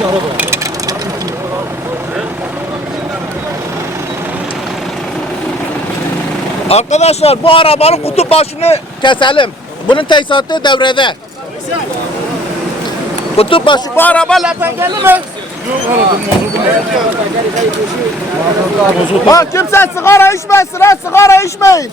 şu araba. Arkadaşlar bu arabanın kutu başını keselim. Bunun tesisatı devrede. Kutu başı bu araba laftan gelir mi? Ha kimse sigara içmesin ha sigara içmeyin.